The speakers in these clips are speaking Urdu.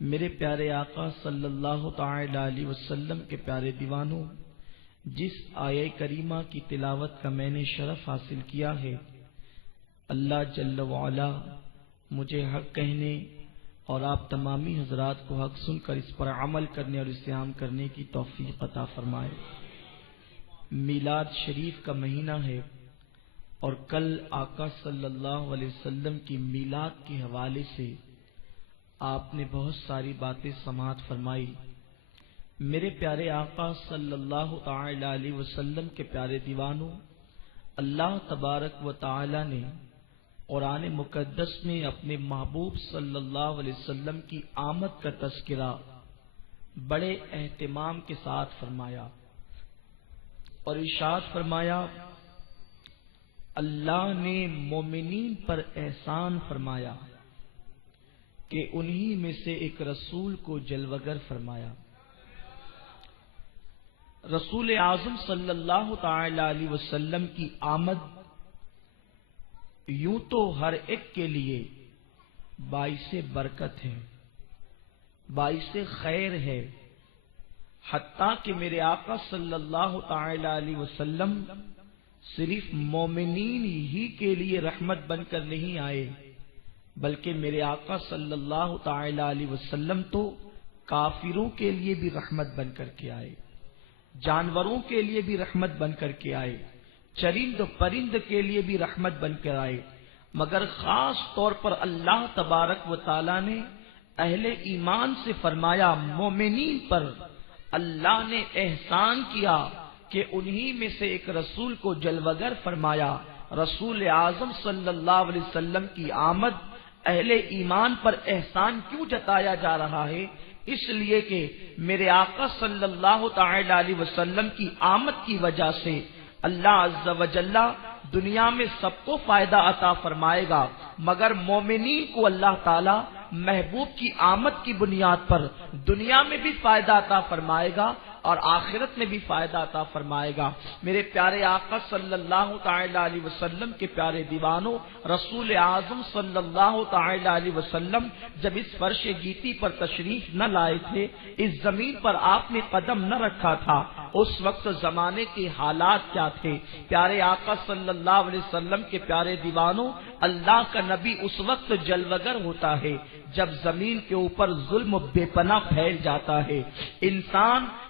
میرے پیارے آقا صلی اللہ تعالی علیہ وسلم کے پیارے دیوانوں، جس آیہ کریمہ کی تلاوت کا میں نے شرف حاصل کیا ہے، اللہ جل وعلا مجھے حق کہنے اور آپ تمامی حضرات کو حق سن کر اس پر عمل کرنے اور اسے عام کرنے کی توفیق عطا فرمائے۔ میلاد شریف کا مہینہ ہے اور کل آقا صلی اللہ علیہ وسلم کی میلاد کے حوالے سے آپ نے بہت ساری باتیں سماعت فرمائی۔ میرے پیارے آقا صلی اللہ تعالی علیہ وسلم کے پیارے دیوانوں، اللہ تبارک و تعالی نے قرآن مقدس میں اپنے محبوب صلی اللہ علیہ وسلم کی آمد کا تذکرہ بڑے اہتمام کے ساتھ فرمایا اور ارشاد فرمایا، اللہ نے مومنین پر احسان فرمایا کہ انہی میں سے ایک رسول کو جلوگر فرمایا۔ رسول اعظم صلی اللہ تعالی علیہ وسلم کی آمد یوں تو ہر ایک کے لیے باعث برکت ہے، باعث خیر ہے، حتیٰ کہ میرے آقا صلی اللہ تعالی علیہ وسلم صرف مومنین ہی کے لیے رحمت بن کر نہیں آئے، بلکہ میرے آقا صلی اللہ تعالی علیہ وسلم تو کافروں کے لیے بھی رحمت بن کر کے آئے، جانوروں کے لیے بھی رحمت بن کر کے آئے، چرند و پرند کے لیے بھی رحمت بن کر آئے، مگر خاص طور پر اللہ تبارک و تعالی نے اہل ایمان سے فرمایا، مومنین پر اللہ نے احسان کیا کہ انہی میں سے ایک رسول کو جلوگر فرمایا۔ رسول اعظم صلی اللہ علیہ وسلم کی آمد اہل ایمان پر احسان کیوں جتایا جا رہا ہے؟ اس لیے کہ میرے آقا صلی اللہ تعالی علیہ وسلم کی آمد کی وجہ سے اللہ عز و جل دنیا میں سب کو فائدہ عطا فرمائے گا، مگر مومنین کو اللہ تعالی محبوب کی آمد کی بنیاد پر دنیا میں بھی فائدہ عطا فرمائے گا اور آخرت میں بھی فائدہ عطا فرمائے گا۔ میرے پیارے آقا صلی اللہ تعالی علیہ وسلم کے پیارے دیوانوں، رسول اعظم صلی اللہ تعالی علیہ وسلم جب اس فرش گیتی پر تشریف نہ لائے تھے، اس زمین پر آپ نے قدم نہ رکھا تھا، اس وقت زمانے کے حالات کیا تھے؟ پیارے آقا صلی اللہ علیہ وسلم کے پیارے دیوانوں، اللہ کا نبی اس وقت جلوگر ہوتا ہے جب زمین کے اوپر ظلم بے پناہ پھیل جاتا ہے۔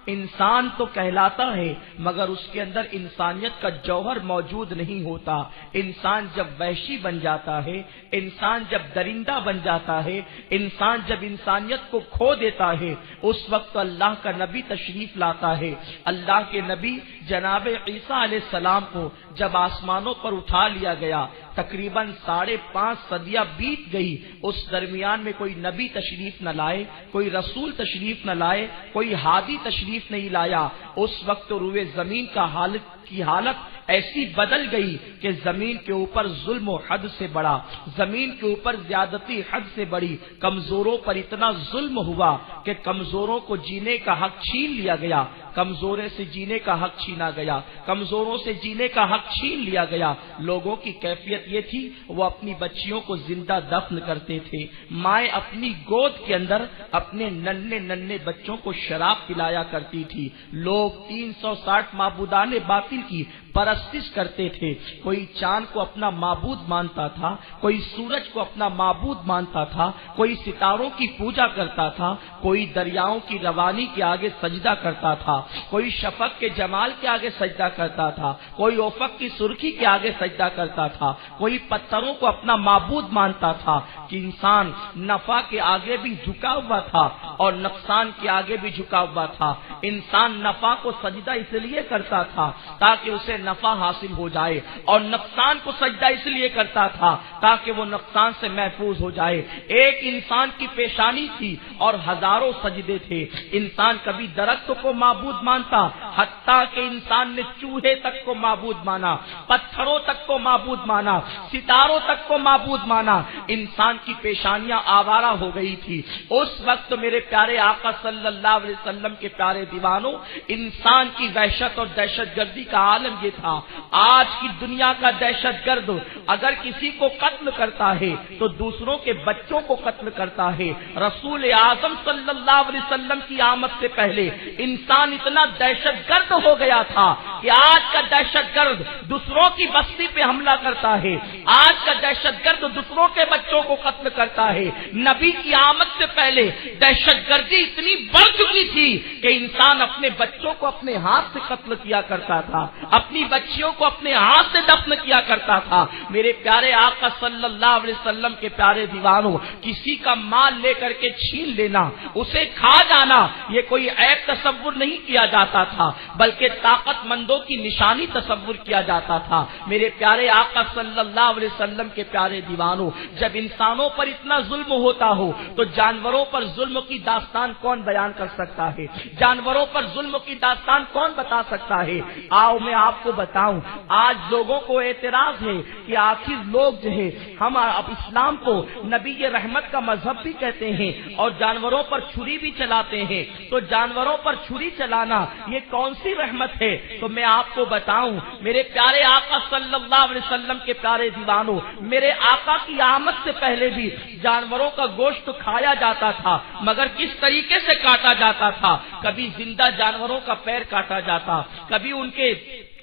انسان تو کہلاتا ہے مگر اس کے اندر انسانیت کا جوہر موجود نہیں ہوتا۔ انسان جب وحشی بن جاتا ہے، انسان جب درندہ بن جاتا ہے، انسان جب انسانیت کو کھو دیتا ہے، اس وقت اللہ کا نبی تشریف لاتا ہے۔ اللہ کے نبی جناب عیسیٰ علیہ السلام کو جب آسمانوں پر اٹھا لیا گیا، تقریباً 5.5 صدیاں بیت گئی، اس درمیان میں کوئی نبی تشریف نہ لائے، کوئی رسول تشریف نہ لائے، کوئی ہادی تشریف نہیں لایا۔ اس وقت روئے زمین کا حالت ایسی بدل گئی کہ زمین کے اوپر ظلم و حد سے بڑا، زمین کے اوپر زیادتی حد سے بڑی، کمزوروں پر اتنا ظلم ہوا کہ کمزوروں کو جینے کا حق چھین لیا گیا، کمزوروں سے جینے کا حق چھینا گیا، کمزوروں سے جینے کا حق چھین لیا گیا۔ لوگوں کی کیفیت یہ تھی، وہ اپنی بچیوں کو زندہ دفن کرتے تھے، مائیں اپنی گود کے اندر اپنے ننھے بچوں کو شراب پلایا کرتی تھی۔ لوگ 360 معبودان باطل کی پرستش کرتے تھے، کوئی چاند کو اپنا معبود مانتا تھا، کوئی سورج کو اپنا معبود مانتا تھا، کوئی ستاروں کی پوجا کرتا تھا، کوئی دریاؤں کی روانی کے آگے سجدہ کرتا تھا، کوئی شفق کے جمال کے آگے سجدہ کرتا تھا، کوئی افق کی سرخی کے آگے سجدہ کرتا تھا، کوئی پتھروں کو اپنا معبود مانتا تھا کہ انسان نفع کے آگے بھی جھکا ہوا تھا اور نقصان کے آگے بھی جھکا ہوا تھا۔ انسان نفع کو سجدہ اس لیے کرتا تھا تاکہ اسے نفع حاصل ہو جائے، اور نقصان کو سجدہ اس لیے کرتا تھا تاکہ وہ نقصان سے محفوظ ہو جائے۔ ایک انسان کی پیشانی تھی اور ہزاروں سجدے تھے۔ انسان کبھی درخت کو معبود مانتا، حتیٰ کہ انسان نے چوہے تک کو معبود مانا، پتھروں تک کو معبود مانا، ستاروں تک کو معبود مانا۔ انسان کی پیشانیاں آوارہ ہو گئی تھی۔ اس وقت میرے پیارے آقا صلی اللہ علیہ وسلم کے پیارے دیوانوں، انسان کی وحشت اور دہشت گردی کا عالم یہ تھا۔ آج کی دنیا کا دہشت گرد اگر کسی کو قتل کرتا ہے تو دوسروں کے بچوں کو قتل کرتا ہے۔ رسول اعظم صلی اللہ علیہ وسلم کی آمد سے پہلے انسان اتنا دہشت گرد ہو گیا تھا کہ آج کا دہشت گرد دوسروں کی بستی پہ حملہ کرتا ہے، آج کا دہشت گرد دوسروں کے بچوں کو قتل کرتا ہے۔ نبی کی آمد سے پہلے دہشت گردی اتنی بڑھ چکی تھی کہ انسان اپنے بچوں کو اپنے ہاتھ سے قتل کیا کرتا تھا، اپنی بچیوں کو اپنے ہاتھ سے دفن کیا کرتا تھا۔ میرے پیارے آقا صلی اللہ علیہ وسلم کے پیارے دیوانوں، کسی کا مال لے کر کے چھین لینا، اسے کھا جانا، یہ کوئی عیب تصور نہیں کیا جاتا تھا، بلکہ طاقت مندوں کی نشانی تصور کیا جاتا تھا۔ میرے پیارے آقا صلی اللہ علیہ وسلم کے پیارے دیوانوں، جب انسانوں پر اتنا ظلم ہوتا ہو تو جانوروں پر ظلم کی داستان کون بیان کر سکتا ہے؟ جانوروں پر ظلم کی داستان کون بتا سکتا ہے؟ آؤ میں آپ کو بتاؤں، آج لوگوں کو اعتراض ہے کہ آخر لوگ جو ہے ہم اب اسلام کو نبی رحمت کا مذہب بھی کہتے ہیں اور جانوروں پر چھری بھی چلاتے ہیں، تو جانوروں پر چھری چلانا یہ کون سی رحمت ہے؟ تو میں آپ کو بتاؤں، میرے پیارے آقا صلی اللہ علیہ وسلم کے پیارے دیوانوں، میرے آقا کی آمد سے پہلے بھی جانوروں کا گوشت کھایا جاتا تھا، مگر کس طریقے سے کاٹا جاتا تھا؟ کبھی زندہ جانوروں کا پیر کاٹا جاتا، کبھی ان کے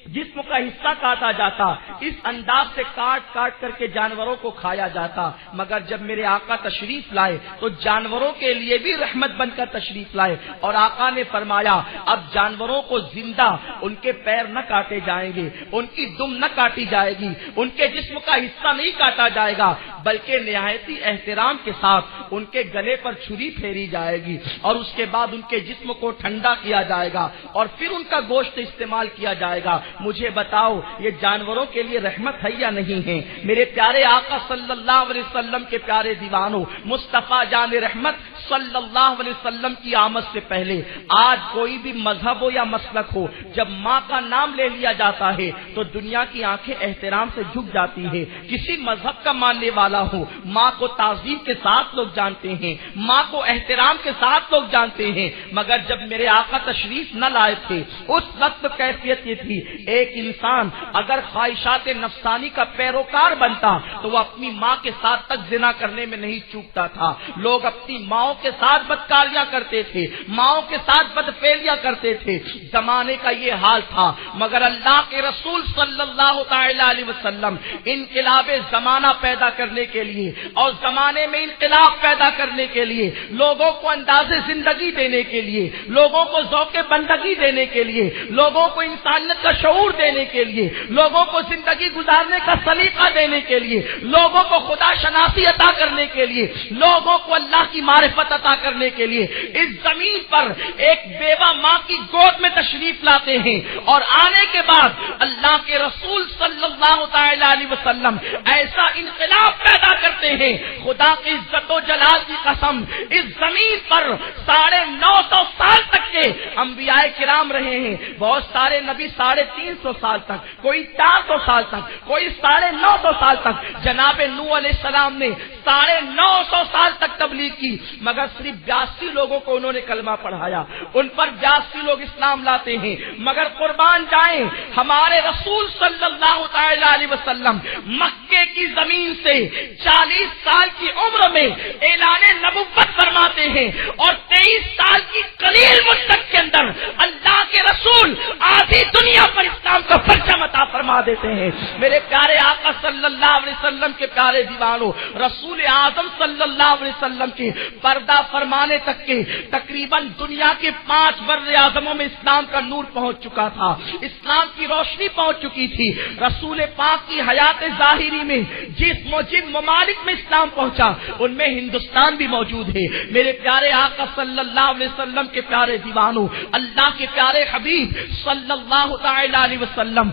جسم کا حصہ کاٹا جاتا، اس انداز سے کاٹ کاٹ کر کے جانوروں کو کھایا جاتا۔ مگر جب میرے آقا تشریف لائے تو جانوروں کے لیے بھی رحمت بن کر تشریف لائے، اور آقا نے فرمایا اب جانوروں کو زندہ ان کے پیر نہ کاٹے جائیں گے، ان کی دم نہ کاٹی جائے گی، ان کے جسم کا حصہ نہیں کاٹا جائے گا، بلکہ نہایتی احترام کے ساتھ ان کے گلے پر چھری پھیری جائے گی، اور اس کے بعد ان کے جسم کو ٹھنڈا کیا جائے گا، اور پھر ان کا گوشت استعمال کیا جائے گا۔ مجھے بتاؤ یہ جانوروں کے لیے رحمت ہے یا نہیں ہے؟ میرے پیارے آقا صلی اللہ علیہ وسلم کے پیارے دیوانوں، مصطفیٰ جان رحمت صلی اللہ علیہ وسلم کی آمد سے پہلے آج کوئی بھی مذہب ہو یا مسلک ہو، جب ماں کا نام لے لیا جاتا ہے تو دنیا کی آنکھیں احترام سے جھک جاتی ہے۔ کسی مذہب کا ماننے والا ہو، ماں کو تعظیم کے ساتھ لوگ جانتے ہیں، ماں کو احترام کے ساتھ لوگ جانتے ہیں، مگر جب میرے آقا تشریف نہ لائے تھے اس وقت کیفیت یہ تھی، ایک انسان اگر خواہشات نفسانی کا پیروکار بنتا تو وہ اپنی ماں کے ساتھ تک زنا کرنے میں نہیں چوکتا تھا۔ لوگ اپنی ماؤں کے ساتھ بدکاریاں کرتے تھے، ماؤں کے ساتھ بدفعلیاں کرتے تھے، زمانے کا یہ حال تھا، مگر اللہ کے رسول صلی اللہ تعالی علیہ وسلم انقلاب زمانہ پیدا کرنے کے لیے اور زمانے میں انقلاب پیدا کرنے کے لیے، لوگوں کو انداز زندگی دینے کے لیے، لوگوں کو ذوق بندگی دینے کے لیے، لوگوں کو انسانیت کا شعور دینے کے لیے، لوگوں کو زندگی گزارنے کا سلیقہ دینے کے لیے، لوگوں کو خدا شناسی عطا کرنے کے لیے، لوگوں کو اللہ کی معرفت عطا کرنے کے لیے اس زمین پر ایک بیوہ ماں کی گود میں تشریف لاتے ہیں، اور آنے کے بعد اللہ کے رسول صلی اللہ تعالی علیہ وسلم ایسا انقلاب پیدا کرتے ہیں، خدا کی عزت و جلال کی قسم، اس زمین پر 950 سال تک کے انبیاء کرام رہے ہیں، بہت سارے نبی 350 سال تک، کوئی 400 سال تک، کوئی 950 سال تک، جناب نوح علیہ السلام نے 950 سال تک تبلیغ کی، مگر صرف 82 لوگوں کو انہوں نے کلمہ پڑھایا، ان پر 82 لوگ اسلام لاتے ہیں، مگر قربان جائیں ہمارے رسول صلی اللہ تعالی علیہ وسلم مکے کی زمین سے 40 سال کی عمر میں اعلان نبوت فرماتے ہیں، اور 23 سال کی قلیل مدت کے اندر اللہ کے رسول آدھی دنیا پر اسلام کا پرچم عطا فرما دیتے ہیں۔ میرے پیارے آقا صلی اللہ علیہ وسلم کے پیارے دیوانوں، رسول اعظم صلی اللہ علیہ وسلم کے پردہ فرمانے تک کے تقریباً دنیا کے 5 بر اعظموں میں اسلام کا نور پہنچ چکا تھا، اسلام کی روشنی پہنچ چکی تھی۔ رسول پاک کی حیات ظاہری میں جن ممالک میں اسلام پہنچا ان میں ہندوستان بھی موجود ہے۔ میرے پیارے آقا صلی اللہ علیہ وسلم کے پیارے دیوانوں، اللہ کے پیارے حبیب صلی اللہ تعالی علیہ وسلم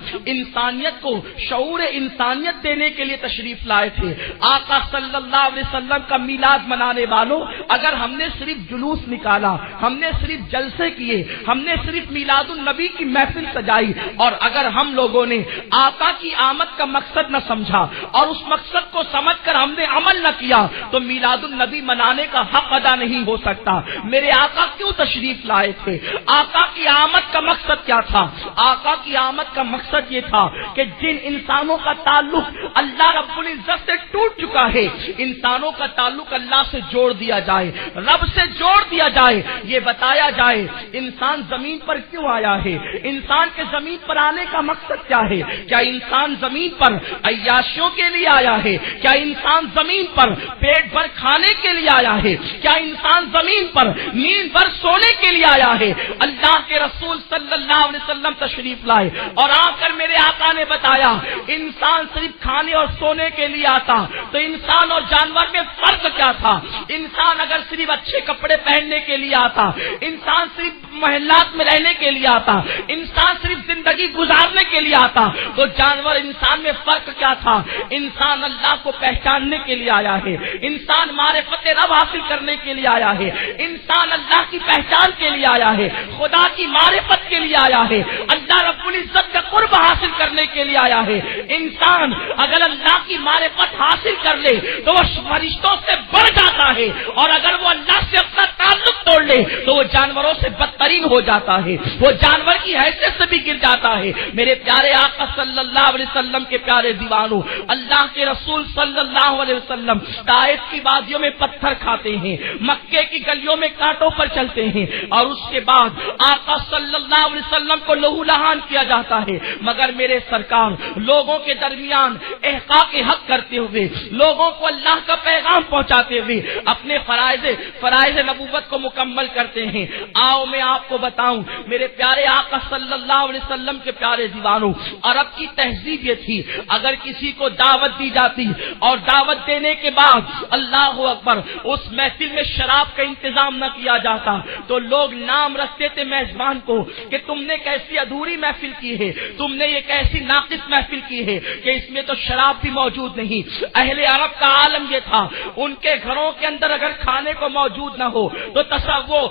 انسانیت کو شعور انسانیت دینے کے لیے تشریف لائے تھے۔ آقا صلی اللہ علیہ وسلم کا میلاد منانے والوں، اگر ہم نے صرف جلوس نکالا، ہم نے صرف جلسے کیے، ہم نے صرف میلاد النبی کی محفل سجائی، اور اگر ہم لوگوں نے آقا کی آمد کا مقصد نہ سمجھا اور اس مقصد کو سمجھ کر ہم نے عمل نہ کیا، تو میلاد النبی منانے کا حق ادا نہیں ہو سکتا۔ میرے آقا کیوں تشریف لائے تھے؟ آقا کی آمد کا مقصد کیا تھا؟ آقا کی آمد کا مقصد یہ تھا کہ جن انسانوں کا تعلق اللہ رب العزت سے ٹوٹ چکا ہے، انسانوں کا تعلق اللہ سے جوڑ دیا جائے، رب سے جوڑ دیا جائے، یہ بتایا جائے انسان زمین پر کیوں آیا ہے، انسان کے زمین پر آنے کا مقصد کیا ہے۔ کیا انسان زمین پر عیاشیوں کے لیے آیا ہے؟ کیا انسان زمین پر پیٹ بھر کھانے کے لیے آیا ہے؟ کیا انسان زمین پر نیند بھر سونے کے لیے آیا ہے؟ اللہ کے رسول صلی اللہ علیہ وسلم تشریف لائے اور آ کر میرے آقا نے بتایا انسان صرف کھانے اور سونے کے لیے آتا تو انسان اور جانور میں فرق کیا تھا؟ انسان اگر صرف اچھے کپڑے پہننے کے لیے آتا، انسان صرف محلات میں رہنے کے لیے آتا، انسان صرف زندگی گزارنے کے لیے آتا، تو جانور انسان میں فرق کیا تھا؟ انسان اللہ کو پہچاننے کے لیے آیا ہے، انسان معرفت رب حاصل کرنے کے لیے آیا ہے، انسان اللہ کی پہچان کے لیے آیا ہے، خدا کی معرفت کے لیے آیا ہے، اللہ رب العزت کا قرب حاصل کرنے کے لیے آیا ہے۔ انسان اگر اللہ کی معرفت حاصل کر لے تو وہ فرشتوں سے بڑھ جاتا ہے، اور اگر وہ اللہ سے اپنا تعلق توڑ لے تو وہ جانوروں سے بدترین ہو جاتا ہے، وہ جانور کی حیثیت سے بھی گر جاتا ہے۔ میرے پیارے آقا صلی اللہ علیہ وسلم کے پیارے دیوانوں، اللہ کے رسول صلی اللہ علیہ وسلم طائف کی وادیوں میں پتھر کھاتے ہیں، مکے کی گلیوں میں کانٹوں پر چلتے ہیں، اور اس کے بعد آقا صلی اللہ علیہ وسلم کو لہو لہان کیا جاتا ہے، مگر میرے سرکار لوگوں کے درمیان احقاق حق کرتے ہوئے، لوگوں کو اللہ کا پیغام پہنچاتے ہوئے اپنے فرائض نبوت کو مکمل کرتے ہیں۔ آؤ میں آپ کو بتاؤں میرے پیارے آقا صلی اللہ علیہ وسلم کے پیارے دیوانوں، عرب کی تہذیب یہ تھی اگر کسی کو دعوت دی جاتی اور دعوت دینے کے بعد اللہ اکبر اس محفل میں شراب کا انتظام نہ کیا جاتا تو لوگ نام رکھتے تھے میزبان کو کہ تم نے کیسی ادھوری محفل کی ہے، تم نے یہ کیسی ناقص محفل کی ہے کہ اس میں تو شراب بھی موجود نہیں۔ اہل عرب کا عالم یہ تھا، ان کے گھروں کے اندر اگر کھانے کو موجود نہ ہو تو تصور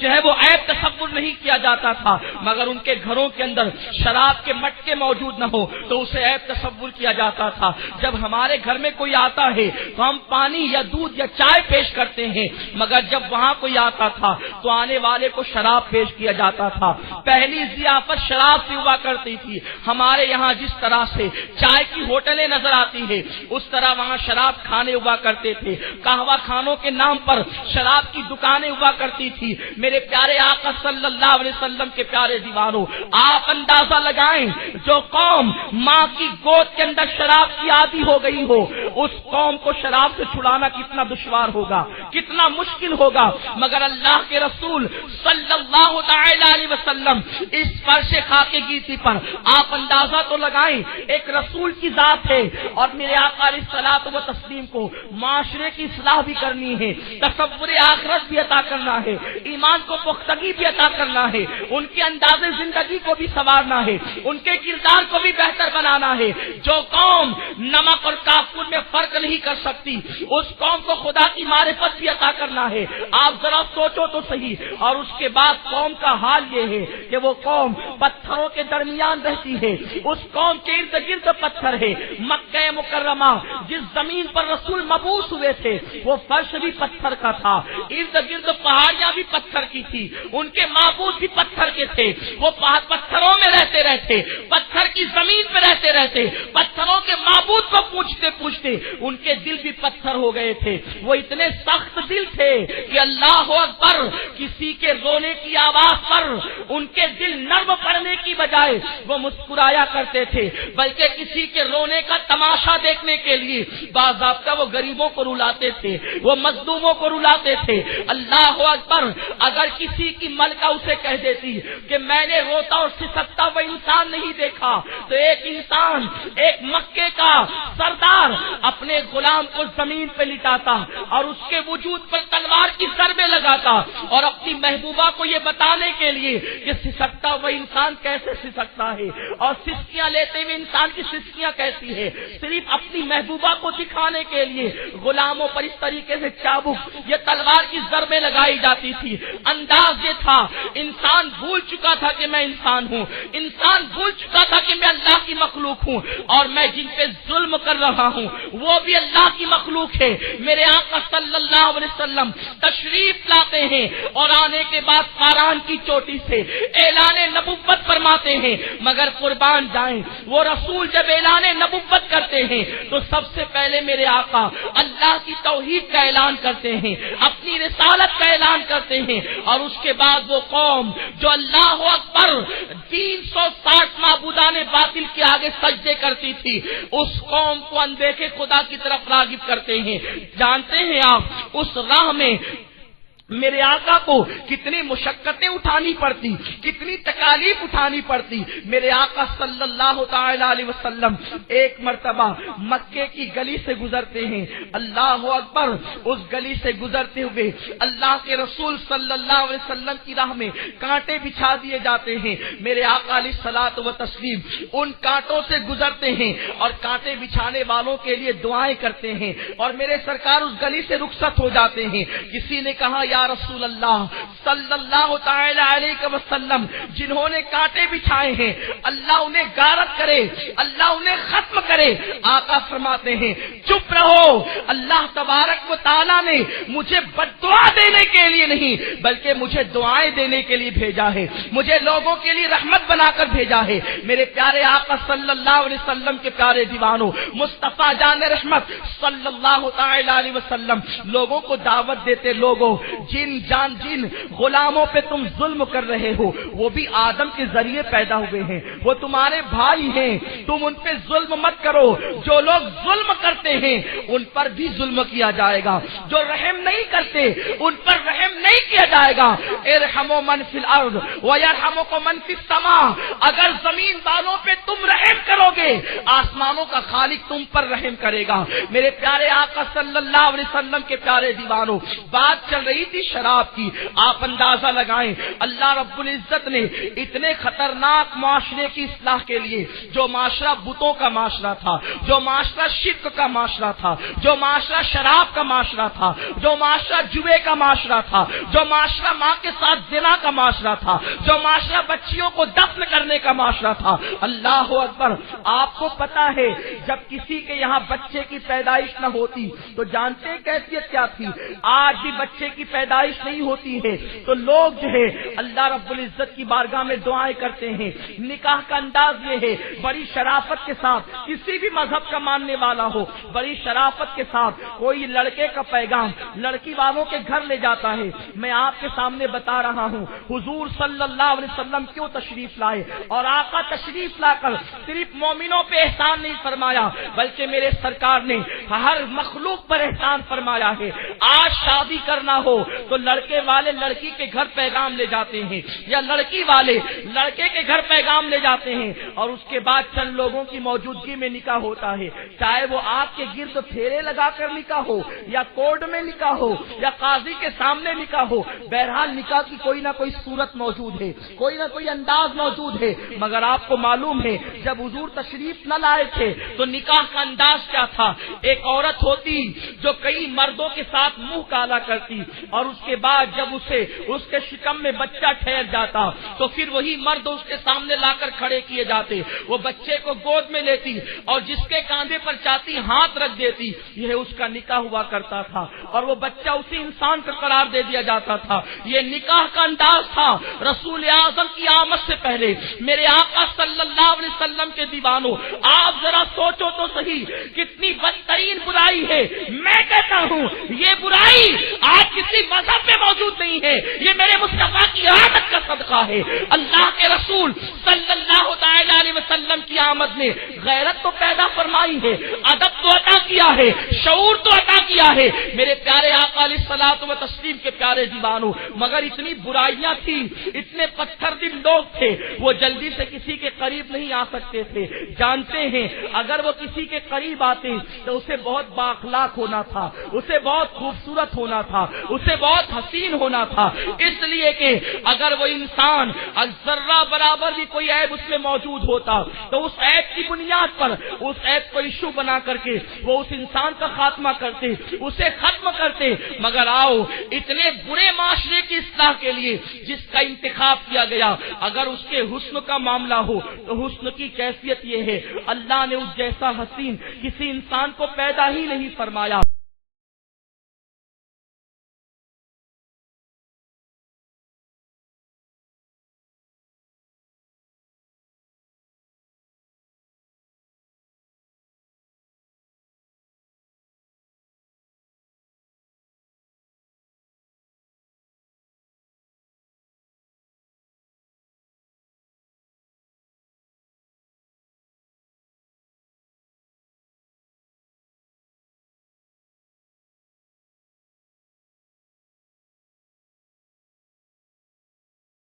جو ہے وہ عیب تصور نہیں کیا جاتا تھا، مگر ان کے گھروں کے اندر شراب کے مٹکے موجود نہ ہو تو اسے عیب تصور کیا جاتا تھا۔ جب ہمارے گھر میں کوئی آتا ہے تو ہم پانی یا دودھ یا چائے پیش کرتے ہیں، مگر جب وہاں کوئی آتا تھا تو آنے والے کو شراب پیش کیا جاتا تھا۔ پہلی ضیافت شراب سے ہوا کرتی تھی۔ ہمارے یہاں جس طرح سے چائے کی ہوٹلیں نظر آتی ہے اس طرح وہاں شراب کھانے ہوا کرتے تھے، قہوہ خانوں کے نام پر شراب کی دکانیں ہوا کرتی تھی۔ میرے پیارے آقا صلی اللہ علیہ وسلم کے پیارے دیوانوں، آپ اندازہ لگائیں جو قوم ماں کی گود کے اندر شراب کی عادی ہو گئی ہو اس قوم کو شراب سے چھڑانا کتنا دشوار ہوگا، کتنا مشکل ہوگا، مگر اللہ کے رسول صلی اللہ تعالی علیہ وسلم اس فرش خاک گیتی پر آپ اندازہ تو لگائیں ایک رسول کی ذات ہے اور میرے آقا علیہ الصلوۃ والتسلیم کو معاشرے کی اصلاح بھی کرنی ہے، تصور آخرت بھی عطا کرنا ہے، ایمان کو پختگی بھی عطا کرنا ہے، ان کے انداز زندگی کو بھی سنوارنا ہے، ان کے کردار کو بھی بہتر بنانا ہے۔ جو قوم نمک اور کافور میں فرق نہیں کر سکتی اس قوم کو خدا کی معرفت بھی عطا کرنا ہے۔ آپ ذرا سوچو تو صحیح، اور اس کے بعد قوم کا حال یہ ہے کہ وہ قوم پتھروں کے درمیان رہتی ہے، اس قوم کے ارد گرد پتھر ہے۔ مکہ مکرمہ جس زمین پر رسول مبعوث ہوئے تھے وہ فرش بھی پتھر کا تھا، ارد گرد پہاڑیاں بھی پتھر کی تھی، ان کے معبود بھی پتھر کے تھے، وہ پتھروں میں رہتے پتھر کی زمین پہ رہتے پتھروں کے معبود کو پوچھتے ان کے دل بھی پتھر ہو گئے تھے۔ وہ اتنے سخت دل تھے کہ اللہ اکبر کسی کے رونے کی آواز پر ان کے دل نرم پڑنے کی بجائے وہ مسکرایا کرتے تھے، بلکہ کسی کے رونے کا تماشا دیکھنے کے لیے باضابطہ وہ غریبوں کو رلاتے تھے، وہ مظلوموں کو رلاتے تھے۔ اللہ اکبر، اگر کسی کی ملکہ اسے کہہ دیتی کہ میں نے روتا اور سسکتا وہ انسان نہیں دیکھا، تو ایک انسان، ایک مکے کا سردار اپنے غلام کو زمین پہ لٹاتا اور اس کے وجود پر تلوار کی ضربیں لگاتا اور اپنی محبوبہ کو یہ بتانے کے لیے کہ سسکتا وہ انسان کیسے سسکتا ہے اور سسکیاں لیتے ہوئے انسان کی سسکیاں کیسی ہے، صرف اپنی محبوبہ کو دکھانے کے لیے غلاموں پر اس طریقے سے چابک، یہ تلوار کی ضربیں لگائی جاتی تھی۔ انداز یہ تھا، انسان بھول چکا تھا کہ میں انسان ہوں، انسان بھول چکا تھا کہ میں اللہ کی مخلوق ہوں اور میں جن پہ ظلم کر رہا ہوں وہ بھی اللہ کی مخلوق ہے۔ میرے آقا صلی اللہ علیہ وسلم تشریف لاتے ہیں اور آنے کے بعد فاران کی چوٹی سے اعلان نبوت فرماتے ہیں، مگر قربان جائیں وہ رسول جب اعلان نبوت کرتے ہیں تو سب سے پہلے میرے آقا اللہ کی توحید کا اعلان کرتے ہیں، اپنی رسالت کا اعلان کرتے ہیں، اور اس کے بعد وہ قوم جو اللہ اکبر 360 معبودان باطل کے آگے سجدے کرتی تھی، اس قوم کو اندیکھے خدا کی طرف راغب کرتے ہیں۔ جانتے ہیں آپ اس راہ میں میرے آقا کو کتنی مشقتیں اٹھانی پڑتی، کتنی تکالیف اٹھانی پڑتی۔ میرے آقا صلی اللہ تعالی علیہ وسلم ایک مرتبہ مکے کی گلی سے گزرتے ہیں، اللہ اکبر، اس گلی سے گزرتے ہوئے اللہ کے رسول صلی اللہ علیہ وسلم کی راہ میں کانٹے بچھا دیے جاتے ہیں۔ میرے آقا علیہ الصلوۃ والتسلیم ان کانٹوں سے گزرتے ہیں اور کانٹے بچھانے والوں کے لیے دعائیں کرتے ہیں، اور میرے سرکار اس گلی سے رخصت ہو جاتے ہیں۔ کسی نے کہا یا رسول اللہ صلی اللہ تعالی علیہ وسلم، جنہوں نے کانٹے بچھائے ہیں اللہ انہیں غارت کرے، اللہ انہیں ختم کرے۔ آقا فرماتے ہیں چپ رہو، اللہ تبارک و تعالی نے مجھے بد دعا دینے کے لیے نہیں بلکہ مجھے دعائیں دینے کے لیے بھیجا ہے، مجھے لوگوں کے لیے رحمت بنا کر بھیجا ہے۔ میرے پیارے آقا صلی اللہ علیہ وسلم کے پیارے دیوانوں، مصطفیٰ جان رحمت صلی اللہ تعالی علیہ وسلم لوگوں کو دعوت دیتے، لوگوں جن غلاموں پہ تم ظلم کر رہے ہو وہ بھی آدم کے ذریعے پیدا ہوئے ہیں، وہ تمہارے بھائی ہیں، تم ان پہ ظلم مت کرو۔ جو لوگ ظلم کرتے ہیں ان پر بھی ظلم کیا جائے گا، جو رحم نہیں کرتے ان پر رحم نہیں کیا جائے گا۔ ارحموا من فی الارض ویرحمکم من فی السماء، اگر زمین والوں پہ تم رحم کرو گے آسمانوں کا خالق تم پر رحم کرے گا۔ میرے پیارے آقا صلی اللہ علیہ وسلم کے پیارے دیوانوں، بات چل رہی تھی شراب کی، آپ اندازہ لگائیں اللہ رب العزت نے اتنے خطرناک معاشرے کی اصلاح کے لیے، جو معاشرہ بتوں کا معاشرہ تھا، جو معاشرہ شرک کا معاشرہ تھا، جو معاشرہ شراب کا معاشرہ تھا، جو معاشرہ جوے کا معاشرہ تھا، جو معاشرہ ماں کے ساتھ زنا کا معاشرہ تھا، جو معاشرہ بچیوں کو دفن کرنے کا معاشرہ تھا، اللہ اکبر، آپ کو پتا ہے جب کسی کے یہاں بچے کی پیدائش نہ ہوتی تو جانتے کیفیت کیا تھی؟ آج بھی بچے کی پیدائش نہیں ہوتی ہے تو لوگ جو ہے اللہ رب العزت کی بارگاہ میں دعائیں کرتے ہیں۔ نکاح کا انداز یہ ہے، بڑی شرافت کے ساتھ، کسی بھی مذہب کا ماننے والا ہو، بڑی شرافت کے ساتھ کوئی لڑکے کا پیغام لڑکی والوں کے گھر لے جاتا ہے۔ میں آپ کے سامنے بتا رہا ہوں حضور صلی اللہ علیہ وسلم کیوں تشریف لائے، اور آقا تشریف لا کر صرف مومنوں پہ احسان نہیں فرمایا بلکہ میرے سرکار نے ہر مخلوق پر احسان فرمایا ہے۔ آج شادی کرنا ہو تو لڑکے والے لڑکی کے گھر پیغام لے جاتے ہیں، یا لڑکی والے لڑکے کے گھر پیغام لے جاتے ہیں، اور اس کے بعد چند لوگوں کی موجودگی میں نکاح ہوتا ہے، چاہے وہ آپ کے گرد پھیرے لگا کر نکاح ہو، یا کورٹ میں نکاح ہو، یا قاضی کے سامنے نکاح ہو، بہرحال نکاح کی کوئی نہ کوئی صورت موجود ہے، کوئی نہ کوئی انداز موجود ہے۔ مگر آپ کو معلوم ہے جب حضور تشریف نہ لائے تھے تو نکاح کا انداز کیا تھا؟ ایک عورت ہوتی جو کئی مردوں کے ساتھ منہ کالا کرتی، اور اس کے بعد جب اس کے شکم میں بچہ ٹھہر جاتا تو پھر وہی مرد اس کے سامنے لا کر کھڑے کیے جاتے، وہ بچے کو گود میں لیتی اور جس کے کاندھے پر چاہتی ہاتھ رکھ دیتی، یہ اس کا نکاح ہوا کرتا تھا، اور وہ بچہ اسی انسان کا قرار دے دیا جاتا تھا۔ یہ نکاح کا انداز تھا رسول اعظم کی آمد سے پہلے۔ میرے آقا صلی اللہ علیہ وسلم کے دیوانوں، آپ ذرا سوچو تو صحیح کتنی بدترین برائی ہے۔ میں کہتا ہوں یہ برائی آج کسی مذہب میں موجود نہیں ہے، یہ میرے مصطفیٰ کی آمد کا صدقہ ہے۔ اللہ کے رسول صلی اللہ تعالی علیہ وسلم کی آمد نے غیرت تو پیدا فرمائی ہے، ادب تو عطا کیا ہے، شعور تو عطا کیا ہے میرے پیارے آقا علیہ الصلوۃ و تسلیم کے پیارے دیوانوں، مگر اتنی برائیاں تھیں، اتنے پتھر دل لوگ تھے، وہ جلدی سے کسی کے قریب نہیں آ سکتے تھے۔ جانتے ہیں اگر وہ کسی کے قریب آتے تو اسے بہت بااخلاق ہونا تھا، اسے بہت خوبصورت ہونا تھا، اسے بہت حسین ہونا تھا، اس لیے کہ اگر وہ انسان ذرہ برابر بھی کوئی عیب اس میں موجود ہوتا تو اس عیب کی بنیاد پر اس عیب کو ایشو بنا کر کے وہ اس انسان کا خاتمہ کرتے، اسے ختم کرتے۔ مگر آؤ اتنے برے معاشرے کی اصلاح کے لیے جس کا انتخاب کیا گیا، اگر اس کے حسن کا معاملہ ہو تو حسن کی کیفیت یہ ہے اللہ نے اس جیسا حسین کسی انسان کو پیدا ہی نہیں فرمایا۔